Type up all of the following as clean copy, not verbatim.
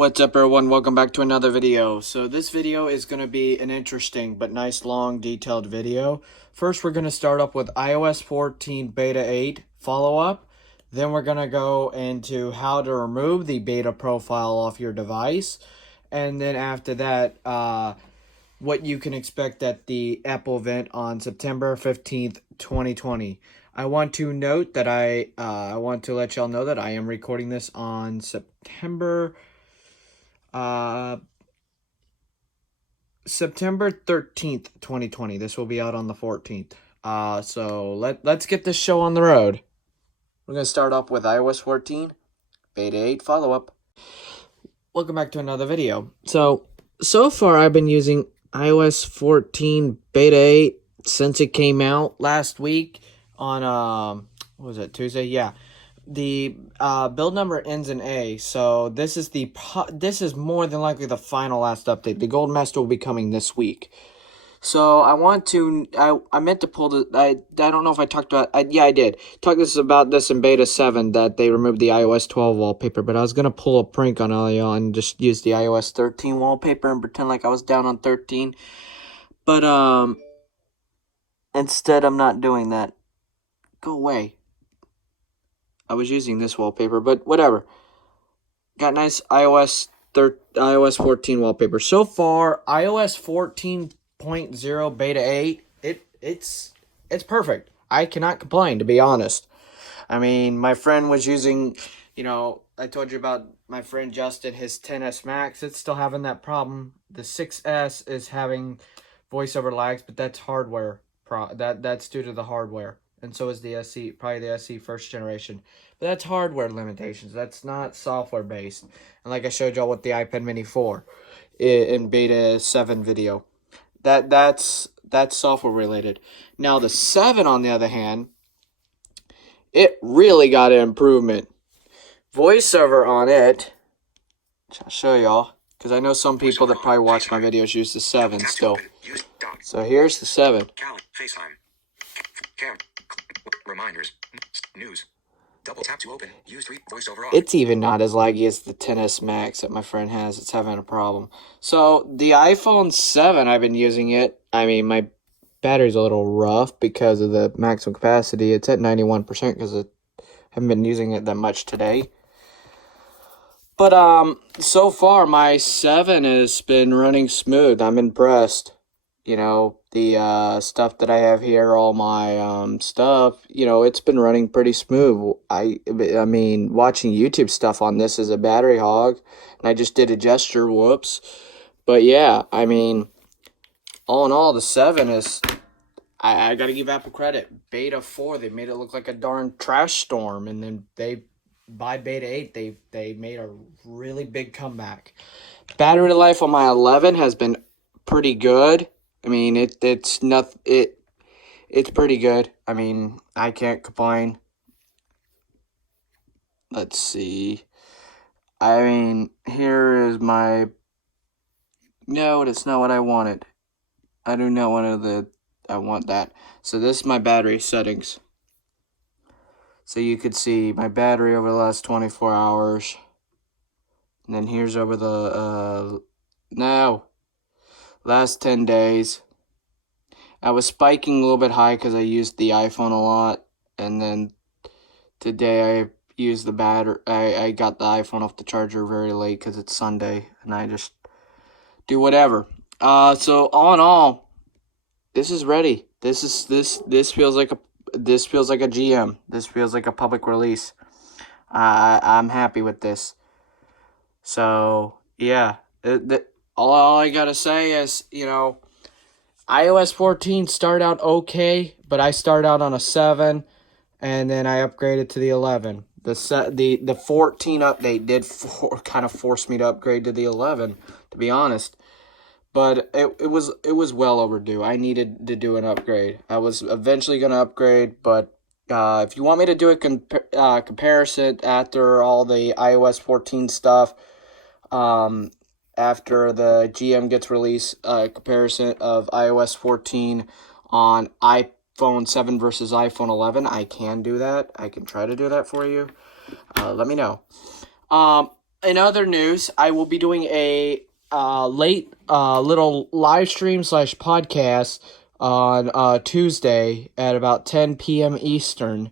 What's up, everyone? Welcome back to another video. So this video is going to be an interesting but nice long detailed video. First, we're going to start up with iOS 14 Beta 8 follow-up. Then we're going to go into how to remove the beta profile off your device. And then after that, what you can expect at the Apple event on September 15th, 2020. I want to note that I want to let y'all know that I am recording this on September 13th, 2020. This will be out on the 14th. So let's get this show on the road. We're going to start off with iOS 14 Beta 8 follow-up. Welcome back to another video. So far I've been using iOS 14 Beta 8 since it came out last week on, what was it, Tuesday? Yeah. The build number ends in A, so this is more than likely the final last update. The Gold Master will be coming this week. So I meant to pull the, I don't know if I talked about, yeah, I did. Talk about this in Beta 7, that they removed the iOS 12 wallpaper, but I was going to pull a prank on all y'all and just use the iOS 13 wallpaper and pretend like I was down on 13. But, instead I'm not doing that. Go away. I was using this wallpaper, but whatever. Got nice iOS 14 wallpaper. So far, iOS 14.0 Beta 8, it's perfect. I cannot complain, to be honest. I mean, my friend was using, I told you about my friend Justin, his 10S Max. It's still having that problem. The 6S is having voiceover lags, but that's hardware. That's due to the hardware. And so is the SE, probably the SE first generation. But that's hardware limitations. That's not software based. And like I showed y'all with the iPad Mini 4 in Beta 7 video. That's software related. Now the 7, on the other hand, it really got an improvement. VoiceOver on it, which I'll show y'all, because I know some people that probably watch my videos use the 7 still. So here's the 7. Reminders, news, double tap to open, use voiceover on. It's even not as laggy as the 10S Max that my friend has. It's having a problem. So the iPhone 7, I've been using it. I mean, my battery's a little rough because of the maximum capacity. It's at 91% because I haven't been using it that much today. But so far my 7 has been running smooth. I'm impressed. The stuff that I have here, all my stuff, it's been running pretty smooth. I mean, watching YouTube stuff on this is a battery hog, and I just did a gesture, whoops. But yeah, I mean, all in all, the 7 is, I gotta give Apple credit. Beta 4, they made it look like a darn trash storm, and then by Beta 8, they made a really big comeback. Battery life on my 11 has been pretty good. I mean, it's pretty good. I mean, I can't complain. Let's see. I mean, here is my, no, that's not what I wanted. I do not want I want that. So this is my battery settings. So you could see my battery over the last 24 hours. And then here's over the, last 10 days. I was spiking a little bit high because I used the iPhone a lot. And then today I used the battery. I got the iPhone off the charger very late because it's Sunday. And I just do whatever. So all in all, this is ready. This feels like a GM. This feels like a public release. I'm happy with this. So yeah, all I gotta say is, iOS 14 started out okay, but I started out on a 7, and then I upgraded to the 11. The 14 update did kind of force me to upgrade to the 11, to be honest. But it was well overdue. I needed to do an upgrade. I was eventually going to upgrade, but if you want me to do a comparison after all the iOS 14 stuff, after the GM gets released, comparison of iOS 14 on iPhone 7 versus iPhone 11, I can do that. I can try to do that for you. Let me know. In other news, I will be doing a late little live stream / podcast on Tuesday at about 10 p.m. Eastern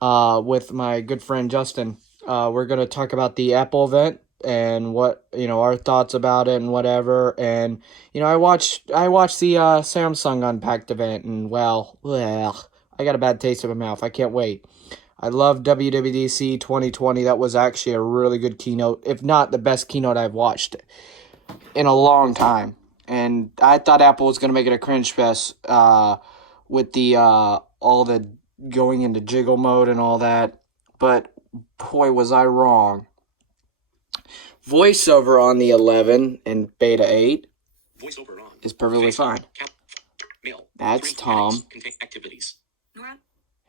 with my good friend Justin. We're going to talk about the Apple event and what, our thoughts about it and whatever. And, I watched the Samsung Unpacked event, and well, I got a bad taste in my mouth. I can't wait. I love WWDC 2020. That was actually a really good keynote, if not the best keynote I've watched in a long time. And I thought Apple was going to make it a cringe fest with the all the going into jiggle mode and all that. But boy, was I wrong. VoiceOver on the 11 and Beta 8 is perfectly fine. That's Tom.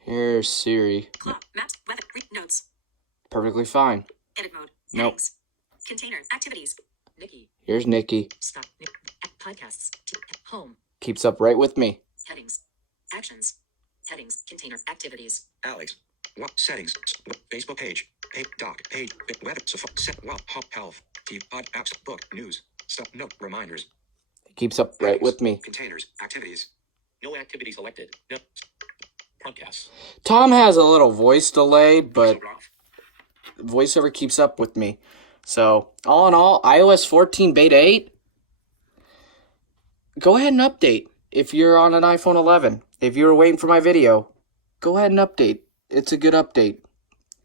Here's Siri. Clock, maps, weather, notes. Perfectly fine. Edit mode. Nope. Settings. Container. Activities. Nikki. Here's Nikki. Stop. Podcasts. Home. Keeps up right with me. Headings. Actions. Headings. Container. Activities. Alex. Settings. Facebook page. Doc. Page. Weather. Health. Pod. Apps. Book. News. Stuff. Note. Reminders. Keeps up right with me. Containers. Activities. No activity selected. No. Podcasts. Tom has a little voice delay, but VoiceOver keeps up with me. So, all in all, iOS 14 Beta 8, go ahead and update. If you're on an iPhone 11, if you were waiting for my video, go ahead and update. It's a good update.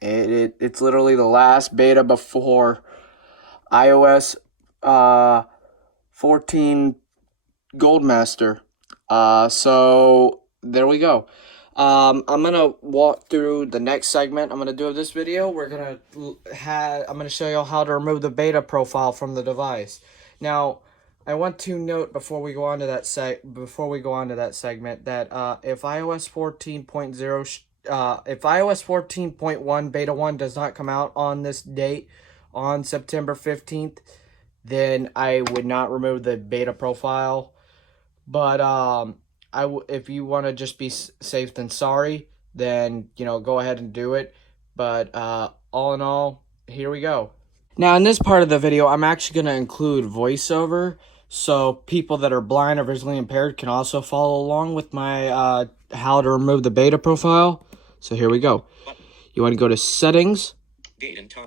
It's literally the last beta before iOS 14 Goldmaster. So, there we go. I'm gonna walk through the next segment. I'm gonna do this video. I'm gonna show you how to remove the beta profile from the device. Now, I want to note before we go on to that segment that if iOS 14.0, if iOS 14.1 beta 1 does not come out on this date on September 15th, then I would not remove the beta profile. But if you want to just be safe than sorry, then, go ahead and do it. But all in all, here we go. Now, in this part of the video, I'm actually going to include VoiceOver, so people that are blind or visually impaired can also follow along with my how to remove the beta profile. So here we go. You want to go to Settings. Date and time.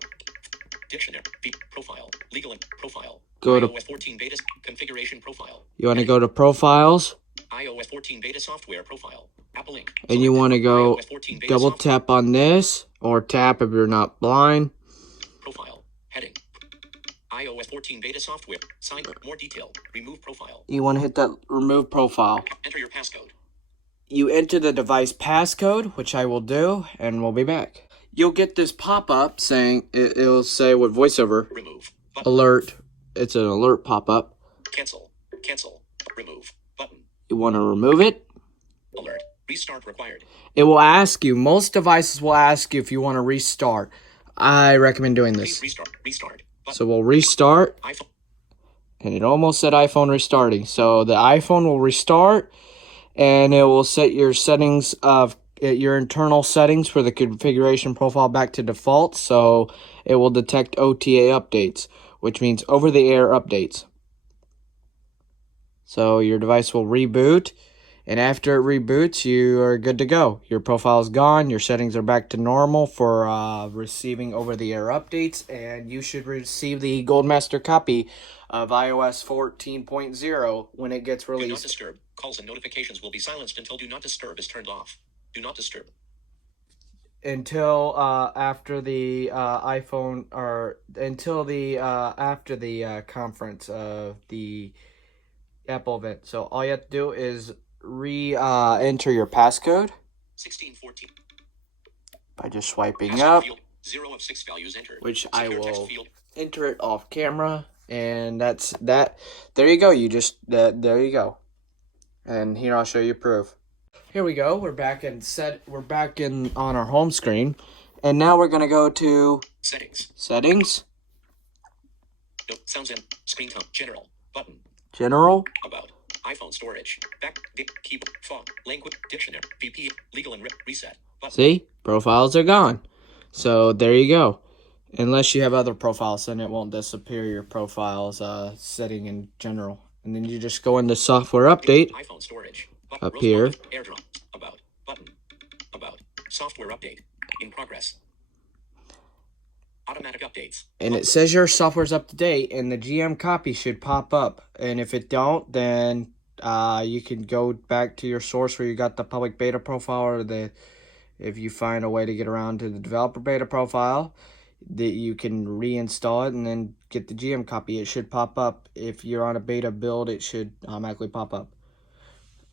Dictionary. Profile. Legal and profile. Go to iOS 14 beta configuration profile. You want to go to Profiles. iOS 14 beta software profile. Apple link. And you want to go double tap on this, or tap if you're not blind. Profile. Heading. iOS 14 beta software. Sign. More detail. Remove profile. You want to hit that remove profile. Enter your passcode. You enter the device passcode, which I will do, and we'll be back. You'll get this pop-up saying, it'll say with VoiceOver. Remove. Alert. It's an alert pop-up. Cancel. Cancel. Remove. Button. You want to remove it. Alert. Restart required. It will ask you. Most devices will ask you if you want to restart. I recommend doing this. Please restart. Button. So we'll restart. iPhone. And it almost said iPhone restarting. So the iPhone will restart, and it will set your settings of your internal settings for the configuration profile back to default. So it will detect OTA updates, which means over-the-air updates. So your device will reboot, and after it reboots, you are good to go. Your profile is gone. Your settings are back to normal for receiving over-the-air updates, and you should receive the Goldmaster copy of iOS 14.0 when it gets released. Do not disturb. Calls and notifications will be silenced until do not disturb is turned off. Do not disturb. Until after the iPhone, or until the after the conference of the Apple event. So all you have to do is enter your passcode 1614 by just swiping passcode up, field, 0 of 6 values entered. which I Secure text will field. enter it off camera, and that's that. There you go. You just there you go. And here I'll show you proof. Here we go. We're back in on our home screen, and now we're gonna go to settings. No, sounds in screen time. Button. General. About. iPhone storage. Back. Keyboard. Font. Language. Dictionary. VP. Legal and reset. Button. See? Profiles are gone. So there you go. Unless you have other profiles, then it won't disappear your profiles setting in general. And then you just go into software update iPhone storage. up Rose here. Gold, AirDrop. About. Button. About. Software update. In progress. Automatic updates. And it says your software's up to date, and the GM copy should pop up. And if it don't, then you can go back to your source where you got the public beta profile, or if you find a way to get around to the developer beta profile, that you can reinstall it and then get the GM copy. It should pop up. If you're on a beta build, it should automatically pop up.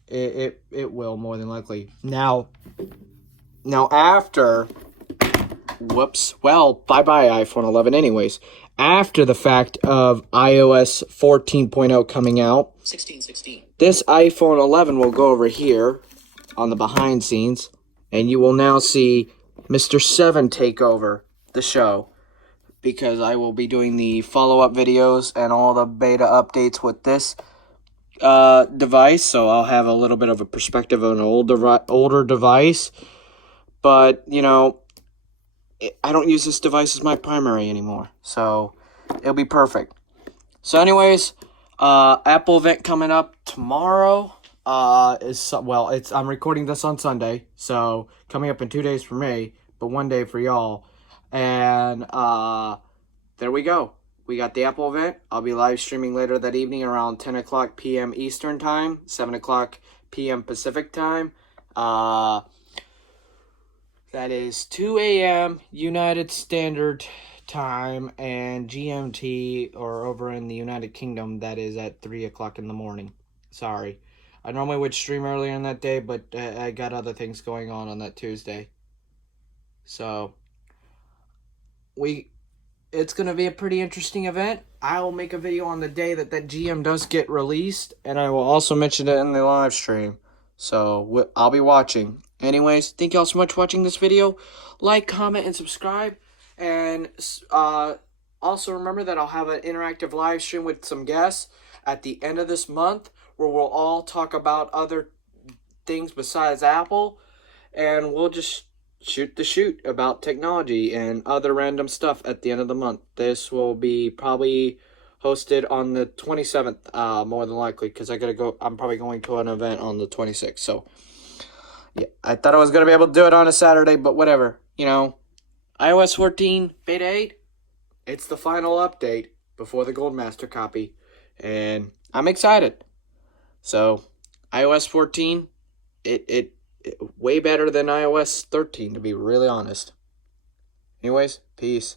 It will, more than likely. Now after, bye-bye iPhone 11 anyways. After the fact of iOS 14.0 coming out, 16. this iPhone 11 will go over here on the behind scenes, and you will now see Mr. 7 take over the show, because I will be doing the follow-up videos and all the beta updates with this device, so I'll have a little bit of a perspective of an older device. But, I don't use this device as my primary anymore, so it'll be perfect. So anyways, Apple event coming up tomorrow. I'm recording this on Sunday, so coming up in 2 days for me, but 1 day for y'all. And there we go. We got the Apple event. I'll be live streaming later that evening around 10 o'clock p.m. Eastern Time, 7 o'clock p.m. Pacific Time. That is 2 a.m. United Standard Time, and GMT, or over in the United Kingdom, that is at 3 o'clock in the morning. Sorry. I normally would stream earlier in that day, but I got other things going on that Tuesday. So, it's going to be a pretty interesting event. I will make a video on the day that GM does get released, and I will also mention it in the live stream. So, I'll be watching. Anyways, thank y'all so much for watching this video. Like, comment, and subscribe. And also remember that I'll have an interactive live stream with some guests at the end of this month, where we'll all talk about other things besides Apple. And we'll just shoot the shoot about technology and other random stuff at the end of the month. This will be probably hosted on the 27th, more than likely, because I'm probably going to an event on the 26th. So, yeah, I thought I was going to be able to do it on a Saturday, but whatever. iOS 14 Beta 8, it's the final update before the Goldmaster copy, and I'm excited. So, iOS 14, it way better than iOS 13, to be really honest. Anyways, peace.